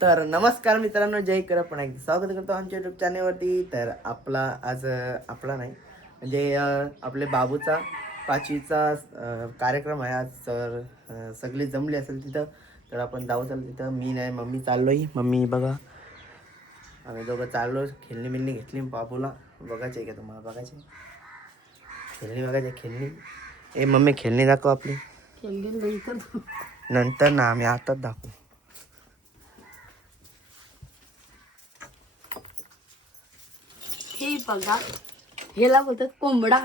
तर नमस्कार मित्रांनो, जय करा पण एकदा स्वागत करतो आमच्या यूट्यूब चॅनलवरती. तर आपला आज आपला नाही म्हणजे आपले बाबूचा 5वीचा कार्यक्रम आहे आज. तर सगळी जमली असेल तिथं, तर आपण जाऊ चालू तिथं. मी नाही, मम्मी चाललोय. मम्मी बघा, आम्ही दोघं चाललो. खेळणी मिळणी घेतली बाबूला. बघायची आहे का तुम्हाला? बघायची खेळणी, बघायची खेळणी. ए मम्मी, खेळणी दाखव आपली. नंतर ना, आम्ही आताच दाखवू. हे बघा, ह्याला बोलतात कोंबडा.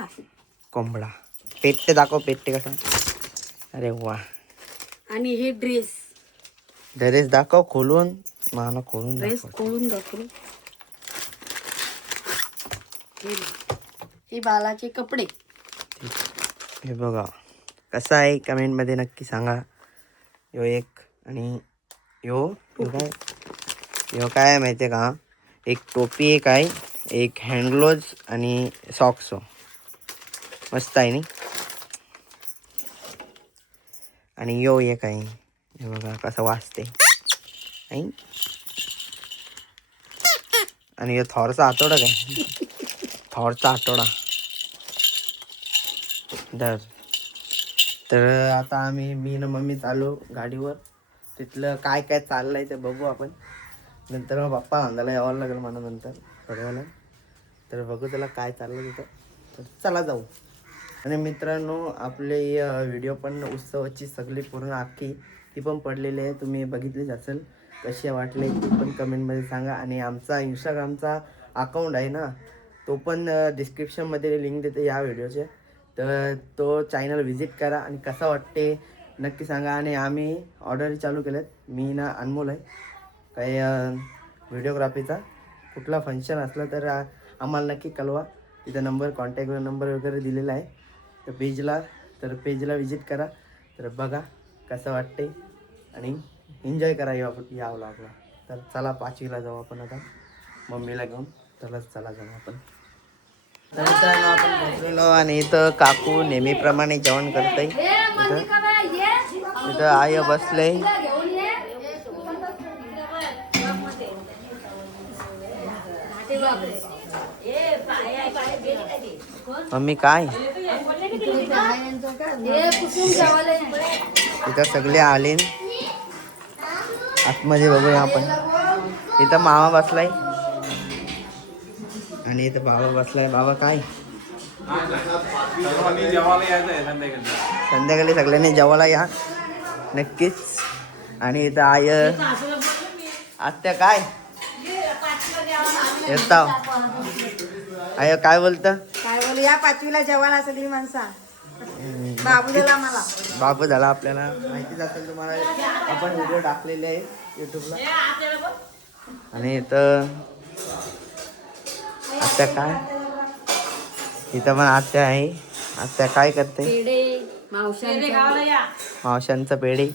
कोंबडा. पेट्टे दाखव, पेट्टे कसं. अरे वा. आणि हे ड्रेस ड्रेस दाखव खोलून. मला खोलून ड्रेस दाखव. खोलून दाखव. हे बालाचे कपडे. हे बघा कसा आहे, कमेंटमध्ये नक्की सांगा. यो एक आणि यो काय, यो काय माहिती आहे का? एक टोपी एक आहे, एक हँडग्लोव्ज आणि सॉक्स. मस्त आहे नी. आणि यो एक आहे, हे बघा कसं वाजते. आणि थॉरचा आठवडा काय, थॉरचा आठवडा. तर आता मी ना मम्मी चालू गाडीवर. तिथलं काय काय चाललंय ते बघू आपण. नंतर मग पप्पा अंदाला यावं लागेल मला नंतर थोड्या वेळा. तर बघू त्याला काय चाललं तिथं. तर चला जाऊ. आणि मित्रांनो, आपले व्हिडिओ पण उत्सवाची सगळी पूर्ण अख्खी ती पण पडलेली आहे, तुम्ही बघितलीच असेल. कशी वाटले ती पण कमेंटमध्ये सांगा. आणि आमचा इंस्टाग्रामचा अकाउंट आहे ना, तो पण डिस्क्रिप्शनमध्ये लिंक देते या व्हिडिओचे. तर तो चॅनल व्हिजिट करा आणि कसा वाटते नक्की सांगा. आणि आम्ही ऑर्डर चालू केल्यात. मी ना अनमोल आहे, काही व्हिडिओग्राफीचा कुठला फंक्शन असला तर आम्हाला नक्की कळवा. तिथं नंबर, कॉन्टॅक्ट नंबर वगैरे दिलेला आहे तर पेजला व्हिजिट करा. तर बघा कसं वाटते आणि एन्जॉय करा या व्लॉगला. तर चला 5वीला जाऊ आपण आता मम्मीला घेऊन. चला जाऊ आपण. तर मित्रांनो, आपण पोचलेलो आणि इथं काकू नेहमीप्रमाणे जेवण करते. इथं आई बसले. मम्मी काय इथं सगळे आले आतमध्ये. बघूया आपण. इथं मामा बसलाय आणि इथं बाबा बसलाय. बाबा काय संध्याकाळी सगळ्यांनी जेवायला या नक्कीच. आणि इथं आय आत्या काय येताव. आय काय बोलतं? काय बोल या 5वीला जेवायला सगळी माणसा. बाबू झाला मला. बाबू झाला. आपल्याला माहितीच असेल तुम्हाला, आपण व्हिडिओ टाकलेले आहे यूट्यूबला. आणि इथं आत्या काय, इथं पण आत्या आहे. आत्या काय करते? पेढे मावशांचं पेढे.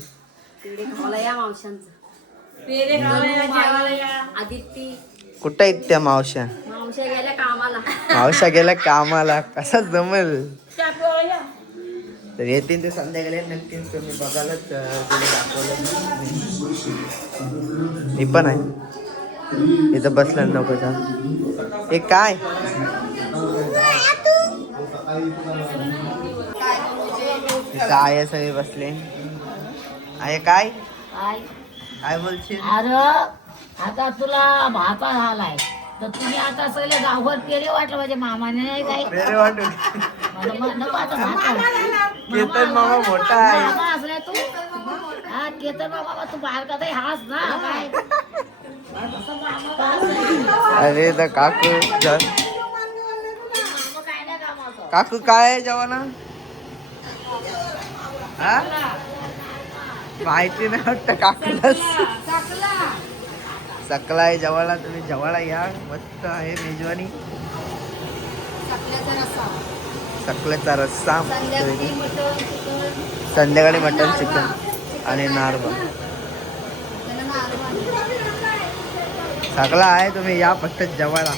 आदित्य कुठं आहेत त्या मावशा? मावश्या गेल्या कामाला. मावशा गेल्या कामाला. कसा जमल? तर येतील ते संध्याकाळी नक्कीच. तुम्ही बघायलाच दाखवलं. मी पण आहे इथं बसलं नकोचा. हे काय इथं आहे सगळे बसले. आहे काय काय बोलशील? अरे आता तुला भाता झालाय तर तुम्ही आता सगळे गावभर पेरे वाटलं म्हणजे मामाने नाही काही पेरे वाटून. नको आता भात केतन मामा मोठा आहे. मामा असलाय तू. हा केतन मामा तू बाहेर का ते हास ना काय. अरे तर काकू काय नाही कामाचं. काकू काय आहे जेवणा? हा माहिती नाही वाटतं काकूला. सकला आहे जेवायला. तुम्ही जेवायला या. मस्त आहे मेजवानी. सकल्याचा रस्सा, संध्याकाळी मटन चिकन आणि नारबा. सकला आहे, तुम्ही या फक्त जेवायला.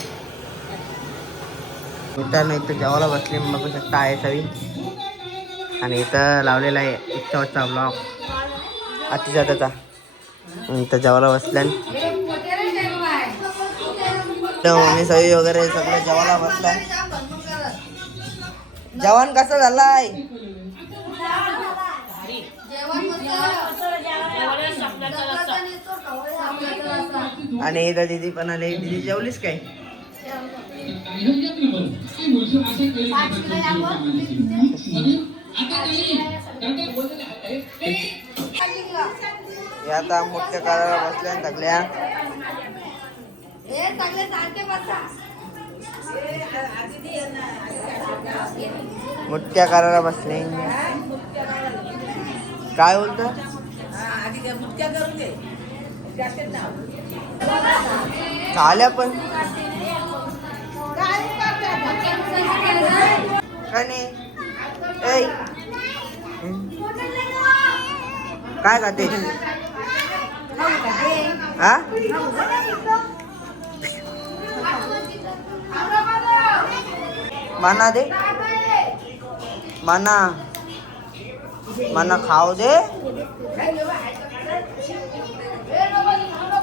मित्रांनो, इथं जेवायला बसले बघू शकता आहे सगळी. आणि इथं लावलेला आहे उत्सवाचा ब्लॉग अतिजाताचा. तर जेवायला बसल्या मम्मी सई वगैरे सगळं जेवायला बसलाय. जेवण कसं झालंय? आणि इथं दीदी पण आले. दीदी जेवलीस काय? हे आता मोठ्या काराला बसल्या सगळ्या. मोठ्या काराला बसले. काय बोलतो? झाल्या पण काय नाही. ऐ, काय खाते? हा माना दे, माना माना खाऊ दे.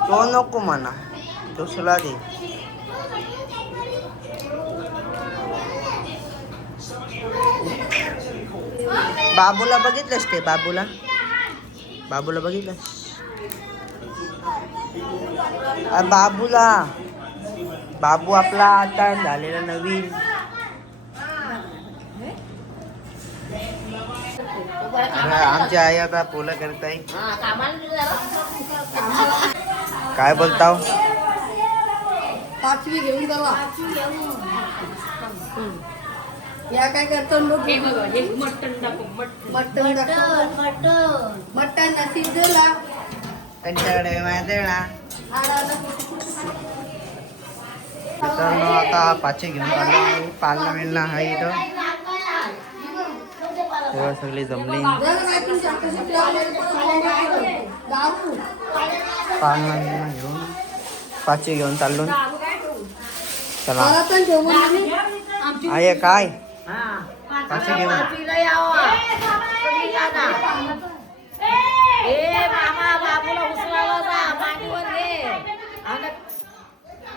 तो नको म्हणा, दुसरा दे. बाबूला बघितलंस ते? बाबूला बघितलंस? बाबूला, बाबू आपला आता झालेला नवीन. आमची आई आता पोलं करताय. काय बोलताव? 5वी घेऊन जावा. या काय करतो मटण शिजला. त्यांच्याकडे माहिती आहे ना. तर आता पाचे घेऊन चाललो. पालना मिळणं आहे इथं. तेव्हा सगळी जमली. पालना मिळणं घेऊन पाचे घेऊन चाललो. चला आहे काय पाचे घेऊन.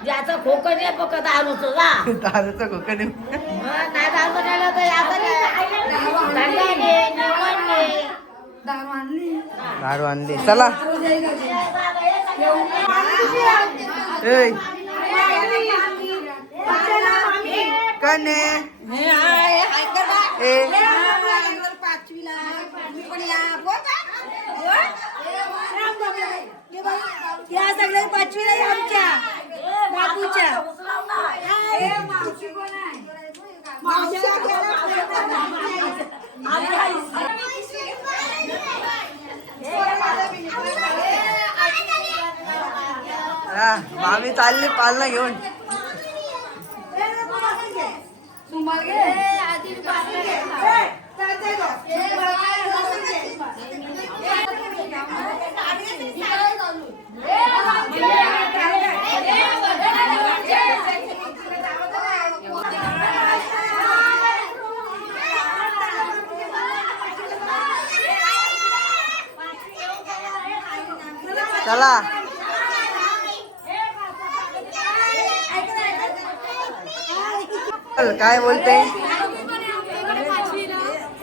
ज्याचं खोकं नाही पकत दारूचं जा. दारूचं खोकं नाही. नाही दारू नेलं तर याचं दारू आणली. चला कने या सगळ्या 5वीला आमच्या बापूच्या. मामी चालली पालना घेऊन. चला काय बोलते?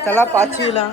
चला 5वीला.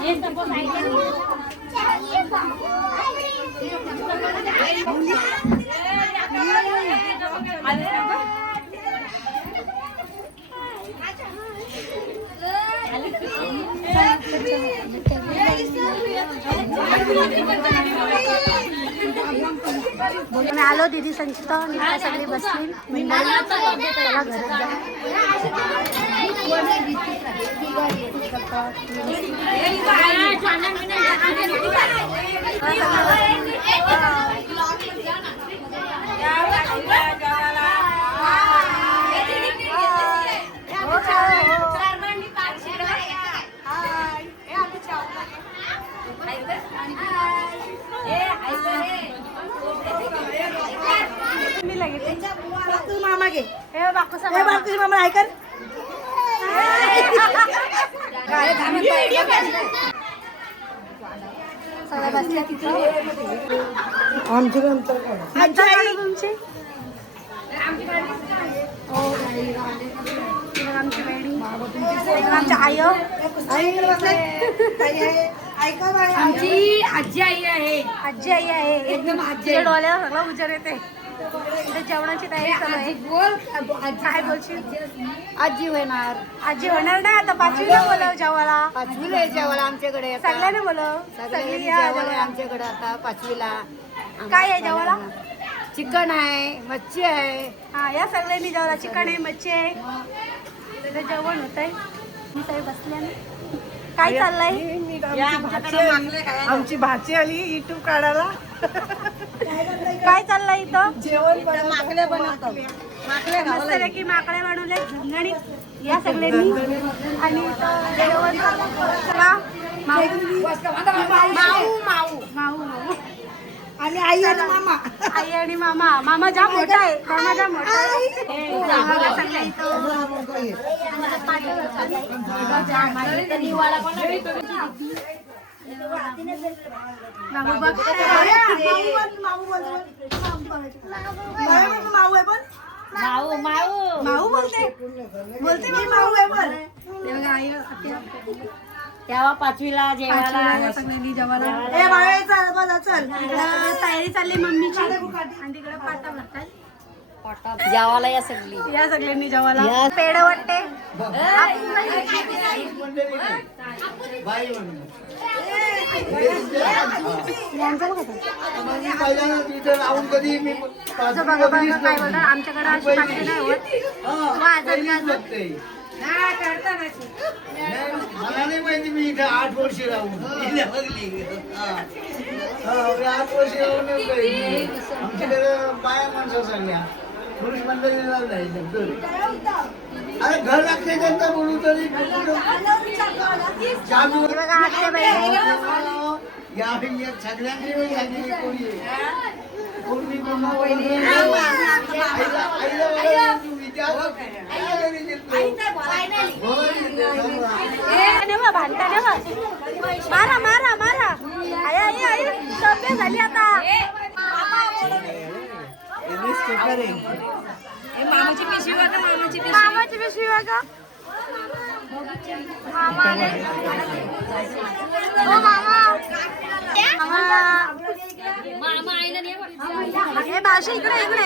मी आलो दीदी संचिता सगळी बसली चला घरात मी लगेच तू मामा घे हे बाकूचा मामा ऐकन सगळ्या बसल्या तिथं आमची तुमची आमची बहिणी आमच्या आई आमची आजी आई आहे. आजी आई आहे एकदम आजी आहे. डोळ्याला सगळं उजेड येते इथे जेवणाची तयारी चालू आहे. काय बोलशील आजी होणार. आजी होणार ना आता पाचवीला बोलव जेवायला. पाचवीला जेवायला आमच्याकडे आता. सगळ्यांना बोलव सगळ्यांनी जेवायला आमच्याकडे आता पाचवीला. काय आहे जेवायला? चिकन आहे, मच्छी आहे. हा या सगळ्यांनी जेवायला चिकन आहे मच्छी आहे तिथे जेवण होत आहे. मी सगळे बसल्या ना. काय चाललंय? आमची भाची आली युट्यूब काढायला. काय चाललंय इथं? जेवण माकड्या बनवतो. मस्तपैकी माकड्या बनवल्या झणझणीत या सगळ्यांनी आणि इथं जेवण चला. माऊ माऊ आणि आई आणि मामा. आई आणि मामा. मामा जाम मोठा आहे. मामा जाम मोठा आहे. सगळे माऊ बोलते मी माऊ आहे पण. तेव्हा पाचवीला जेवायला सगळ्यांनी जेवायला ए बाळा चल बघा चल. तयारी चालली मम्मीची आणि तिकडे पाटा भरतात. जेवायला या सगळी या सगळ्यांनी जेवायला पेढ वाटते. तुझं बघा बघा काय बोलतात आमच्याकडे अशी पाठी नाही होत. वाजत गाजत. मला नाही माहिती मी इथे 8 वर्ष राहून 8 वर्ष राहून आमच्याकडे बाया माणसं सगळ्या पुरुष मंडळीला नाही. अरे घर लागते त्यांना बोलू तरी बघा आत्या बाई या सगळ्यांनी कोणी कोणी भांडता ना मारा मारा मारा. आई आई आई सभ्य झाली आता. मामाची पिशवी बघा. मामाची मामाची पिशवी बघा. मामा आले. हो मामा. मामा आईला नाही हे मावशी इकडे इकडे.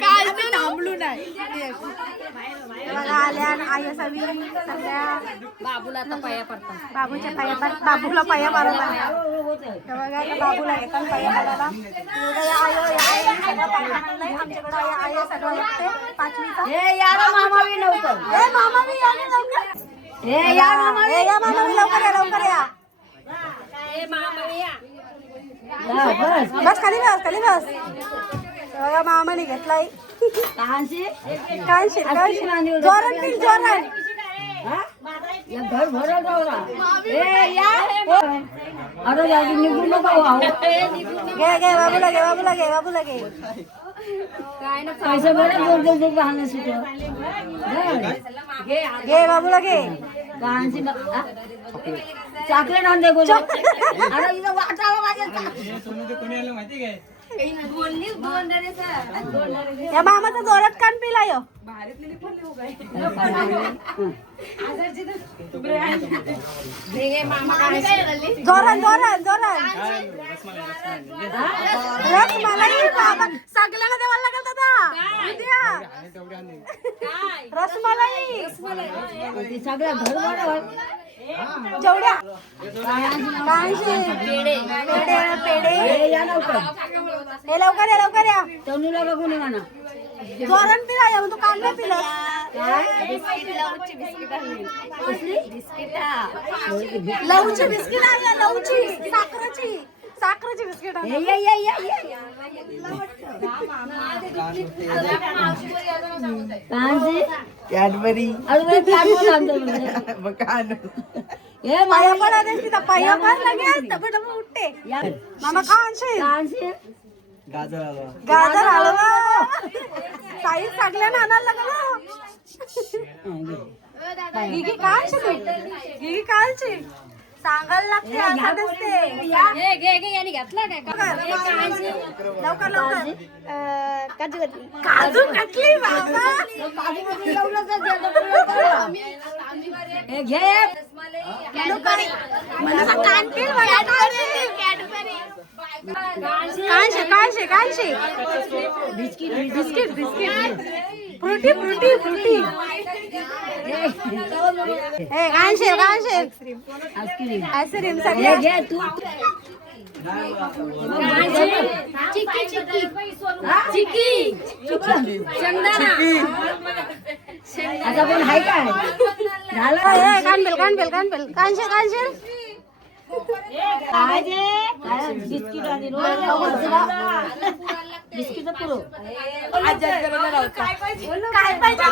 काय ते थांबलो नाही. बघा आल्या आई सगळी सगळ्या बाबूला आता पाया पडतात. बाबूच्या पाया बाबूला पाया मारला. बघा आता बाबूला येतात पाया मारायला. आमच्याकडे आई सगळं लागते पाचवीचा. मामा बी नव्हतं. हे मामा मी आले लवकर. या मामा मी लवकर या लवकर या. बस खाली बस खाली बस. बघा मामाने घेतलाय. कानशी जोरात तीन जोरात. घर भरल जाऊला अरे निघून नको. घे घे बाबूला घे बाबूला घे बाबूला घे. पैसे बरं जोर जोर जोर राहणं सुटं घे बाबूला घे. चॉकलेट आणून दे बोल. अरे इथं वाटावं माझ्या या मामाचा जोरात कान पिला यो जोरात जोरात जोरात रसमलाई बाबा सगळ्यांना देवाला लागल दादा उद्या रसमलाई सगळ्या घर जेवढ्या पेढे पेढे या लवकर हे लवकर या लवकर या तनुला बघून ये म्हणा जोरात पिला या तू कान नाही पिलं लवची बिस्किट आहे लवची साखरेची साखरेची बिस्किट आहे कॅडबरी हे माया पण आले तिथं पाया पण लगेच डबल उठते मामा खानशी गाजर हलवा साई सगळ्यांना आणायला लागला गिगी कालची गिगी कालची सांगायला लागते असं नसते लवकर लवकर काजू कटली बाबा कानशे कानशे biscuit biscuit biscuit Frooti Frooti Frooti कानशे कानशे आईस्क्रीम सगळे घे तू चिक्की चिक्की चिक्की आता कोण आहे काय कानबेल कानबेल कानबेल कानशे कानशे काय दे बिस्किट आणि बिस्किट पुरो काय पाहिजे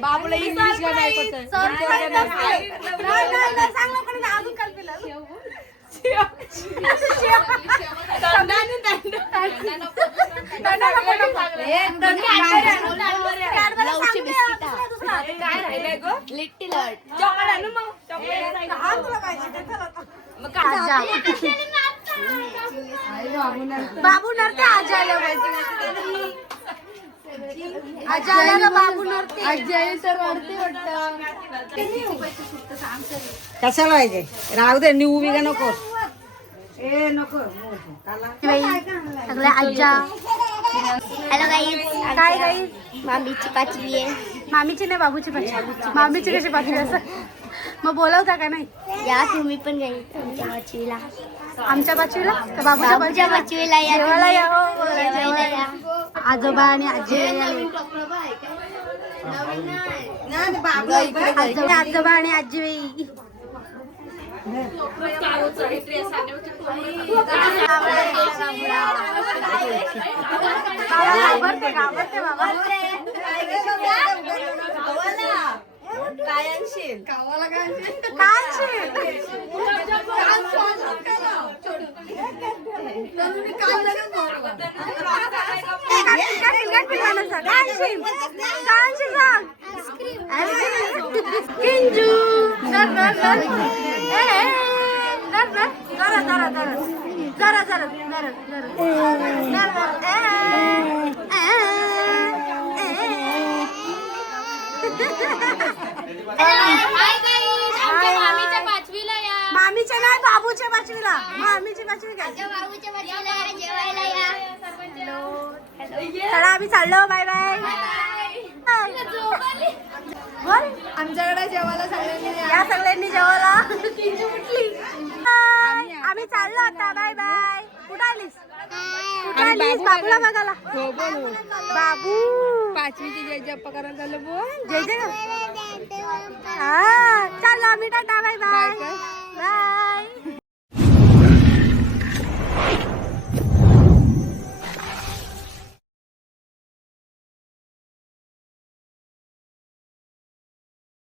बाबूला इंग्लिश गाणं ऐकतोय सांग लवकर अजून काल पिलं बाबू नरते आजी आल्या आजी आल्या बाबू नरते आजी आई तर वाढते वाटतं कशाला पाहिजे राहू दे निऊ बी का नको ए नको सगळ्या आज्या हॅलो गाईज काय गाईज मामीची पाचवी आहे. मामीची नाही बाबूची पाचवी मामीची कशी पाचवी असं मग बोलवता का नाही या तुम्ही पण गाईज आमच्या पाचवीला आमच्या पाचवीला तर बाबूच्या बाबूच्या पाचवीला या जेवायला या हो, जेवायला जेवायला या. आजोबा आणि आजी आजोबा आणि आजी घाबरते घाबरते बाबा काय आणशील मामीच्या नाही बाबूच्या पाचवीला मामीची पाचवी काय बाबूच्या पाचवीला या जेवायला या. चला आम्ही चाललो बाय बाय बोल आमच्याकडे जेवायला सगळ्यांनी या सगळ्यांनी जेवायला आम्ही चाललो आता बाय बाय कुठं आलीस कुठं आलीस बाबूला बघायला बाबू पाचवीची जय जप्पा करायला झालं बोल जय जय हा चाललो आम्ही टाटा बाय बाय बाय